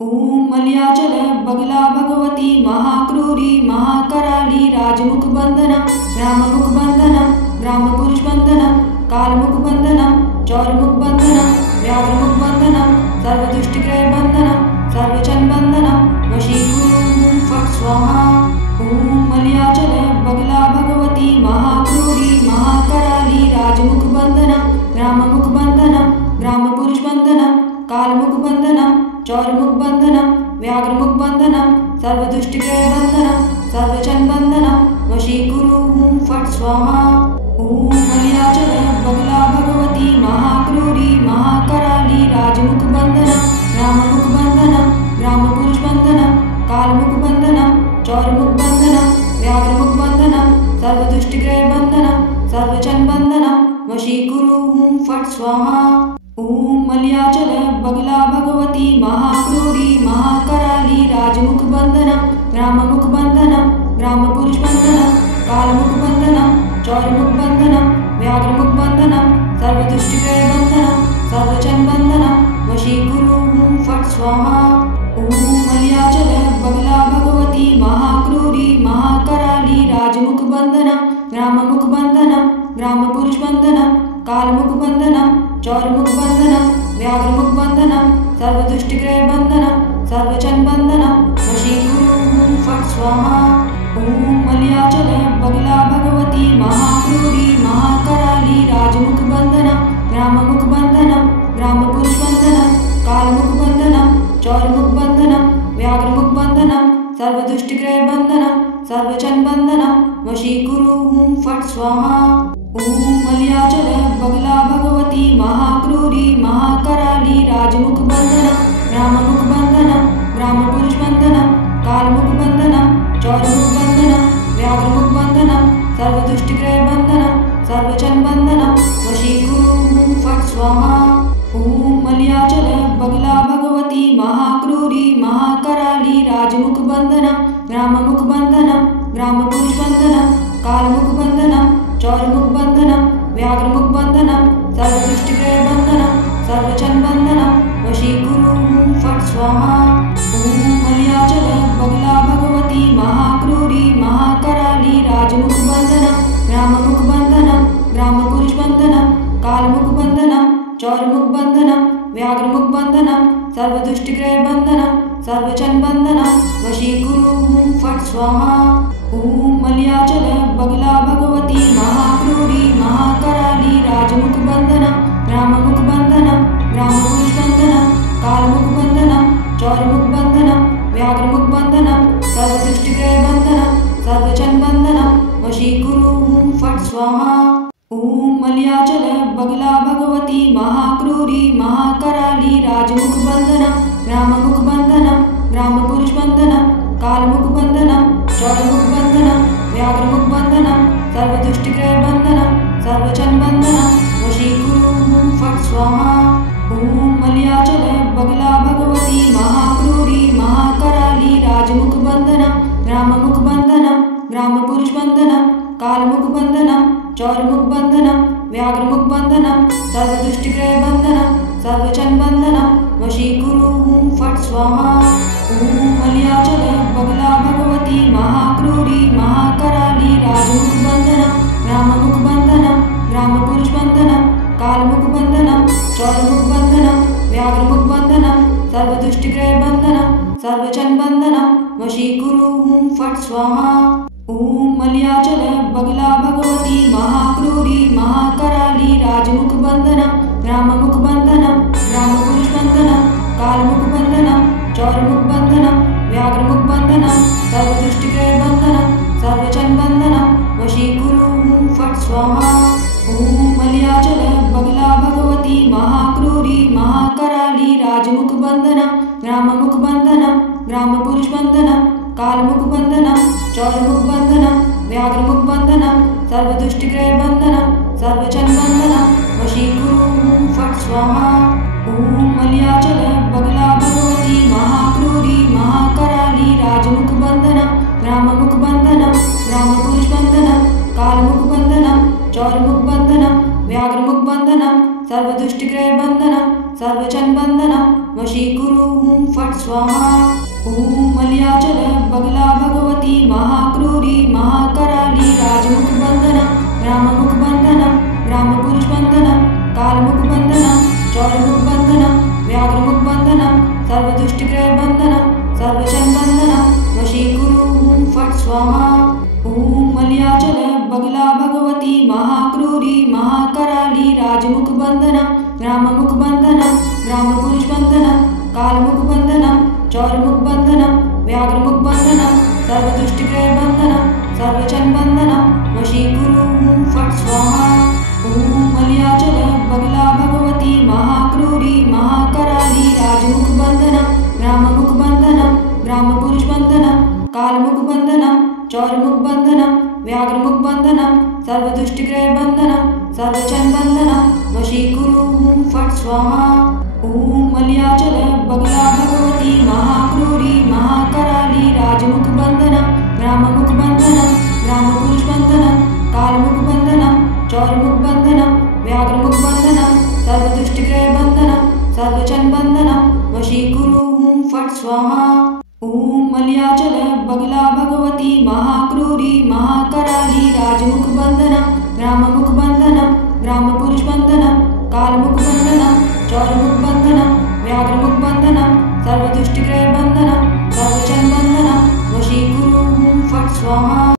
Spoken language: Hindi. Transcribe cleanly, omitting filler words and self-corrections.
ओम मलयाचल बगला भगवती महाक्रूरी महाकराली राजमुख बंधनम राममुख बंधनम रामपुरुष बंधनम कालमुख बंधनम चौरमुख बंधनम व्याघ्रमुख बंधनम सर्वदुष्टिग्रह बंधनम सर्वचन बंधनम वशीकुरु फट स्वाहा। ओम मलयाचल बगला भगवती महाक्रूरी महाकराली राजमुख बंधनम राममुख बंधनम रामपुरुष बंधनम कालमुख बंधनम चौरमुख बंधनम व्याघ्रमुख बंधनम सर्वदुष्टिग्रह बंधनम सर्वचन बंधनम वशीकुरु फट स्वाहा। ओम मलयाचल बगला भगवती महाक्रूरी महाकराली राजमुख बंधनम राममुख बंधनम रामपुरुष बंधनम कालमुख बंधनम चौरमुख बंधनम व्याघ्रमुख बंधनम सर्वदुष्टिग्रह बंधनम सर्वचन बंधनम वशीकुरु फट स्वाहा। ओम मलयाचल बगला भगवती महाक्रूरी महाकराली राजमुख बंधनम राममुख बंधनम रामपुरुष बंधनम कालमुख बंधनम चौरमुख बंधनम व्याघ्रमुख बंधनम सर्वदुष्टिग्रह बंधनम सर्वचन बंधनम वशीकुरु फट स्वाहा। ओम मलयाचल बगला भगवती महाक्रूरी महाकराली राजमुख बंधनम राममुख बंधनम रामपुरुष बंधनम कालमुख बंधनम चौरमुख बंधनम व्याघ्रमुख बंधनम सर्वदुष्टिग्रह बंधनम सर्वचन बंधनम वशीकुरु फट स्वाहा। ओम मलयाचल बगला भगवती महाक्रूरी महाकराली राजमुख बंधनम राममुख बंधनम रामपुरुष बंधनम कालमुख बंधनम चौरमुख बंधनम व्याघ्रमुख बंधनम सर्वदुष्टिग्रह बंधनम सर्वचन बंधनम वशीकुरु फट स्वाहा। ओम मलयाचल बगला भगवती महाक्रूरी महाकराली राजमुख बंधनम राममुख बंधनम रामपुरुष बंधनम कालमुख बंधनम चौरमुख बंधनम व्याघ्रमुख बंधनम सर्वदुष्टिग्रह बंधनम सर्वचन बंधनम वशीकुरु फट स्वाहा। ओम मलयाचल बगला भगवती महाक्रूरी महाकराली राजमुख बंधनम राममुख बंधनम रामपुरुष बंधनम कालमुख बंधनम चौरमुख बंधनम व्याघ्रमुख बंधनम सर्वदुष्टिग्रह बंधनम सर्वचन बंधनम वशीकुरु फट स्वाहा। ओम मलयाचल बगला भगवती महाक्रूरी महाकराली राजमुख बंधनम राममुख बंधनम रामपुरुष बंधनम कालमुख बंधनम चौरमुख बंधनम व्याघ्रमुख बंधनम सर्वदुष्टिग्रह बंधनम सर्वचन बंधनम वशीकुरु फट स्वाहा। ओम मलयाचल बगला भगवती महाक्रूरी महाकराली राजमुख बंधनम राममुख बंधनम रामपुरुष बंधनम कालमुख बंधनम चौरमुख बंधनम व्याघ्रमुख बंधनम सर्वदुष्टिग्रह बंधनम सर्वचन बंधनम वशीकुरु फट स्वाहा। ओम मलयाचल बगला भगवती महाक्रूरी महाकराली राजमुख बंधनम राममुख बंधनम रामपुरुष बंधनम कालमुख बंधनम चौरमुख बंधनम व्याघ्रमुख बंधनम सर्वदुष्टिग्रह बंधनम सर्वचन बंधनम वशीकुरु फट स्वाहा। ओम मलयाचल बगला भगवती महाक्रूरी महाकराली राजमुख बंधनम राममुख बंधनम रामपुरुष बंधनम कालमुख बंधनम चौरमुख बंधनम व्याघ्रमुख बंधनम सर्वदुष्टिग्रह बंधनम सर्वचन बंधनम वशीकुरु फट स्वाहा। ओम मलयाचल बगला भगवती महाक्रूरी महाकराली राजमुख बंधनम राममुख बंधनम रामपुरुष बंधनम कालमुख बंधनम चौरमुख बंधनम व्याघ्रमुख बंधनम सर्वदुष्टिग्रह बंधनम सर्वचन बंधनम वशीकुरु फट स्वाहा। ओम मलयाचल बगला भगवती महाक्रूरी महाकराली राजमुख बंधनम राममुख बंधनम रामपुरुष बंधनम कालमुख बंधनम चौरमुख बंधनम व्याघ्रमुख बंधनम सर्वदुष्टिग्रह बंधनम सर्वचन बंधनम वशीकुरु फट स्वाहा। ओम मलयाचल बगला भगवती महाक्रूरी महाकराली राजमुख बंधनम राममुख बंधनम रामपुरुष बंधनम कालमुख बंधनम चौरमुख बंधनम व्याघ्रमुख बंधनम सर्वदुष्टिग्रह बंधनम सर्वचन बंधनम वशीकुरु फट स्वाहा। ओम मलयाचल बगला भगवती महाक्रूरी महाकराली राजमुख बंधनम राममुख बंधनम रामपुरुष बंधनम कालमुख बंधनम चौरमुख बंधनम व्याघ्रमुख बंधनम सर्वदुष्टिग्रह बंधनम सर्वचन बंधनम वशीकुरु फट स्वाहा। ॐ मलयाचल बगला भगवती महाक्रूरी महाकराली राजमुखबंधनम राममुखबंधनम रामपुरुषबंधनम कालमुखबंधनम चौरमुखबंधनम व्याघ्रमुखबंधनम सर्वदुष्टिग्रहबंधनम सर्वचनबंधनम वशीकुरु। ॐ फट् स्वाहा। ॐ मलयाचल बगला भगवती महाक्रूरी महाकराली राजमुखबंधनम राममुखबंधनम रामपुरुषबंधनम कालमुखबंधनम चौरमुखबंधनम व्याघ्रमुखबंधनम सर्वदुष्टिग्रहबंधनम सर्वचनबंधनम वशीकुरु। ॐ फट् स्वाहा। ॐ मलयाचल बगला भगवती महाक्रूरी महाकराली राजमुखबंधनम राममुखबंधनम रामपुरुषबंधनम कालमुखबंधनम चौरमुखबंधनम व्याघ्रमुखबंधनम सर्वदुष्टिग्रहबंधनम सर्वचनबंधनम वशीकुरु। ॐ फट् स्वाहा। ॐ मलयाचल बगला भगवती महाक्रूरी महाकराली राजमुखबंधनम राममुखबंधनम रामपुरुषबंधनम कालमुखबंधनम चौरमुखबंधनम व्याघ्रमुखबंधनम सर्वदुष्टिग्रहबंधनम सर्वचनबंधनम वशीकुरु। ॐ फट् स्वाहा। ॐ मलयाचल बगला भगवती महाक्रूरी महाकराली राजमुखबंधनम राममुखबंधनम रामपुरुषबंधनम कालमुखबंधनम चौरमुखबंधनम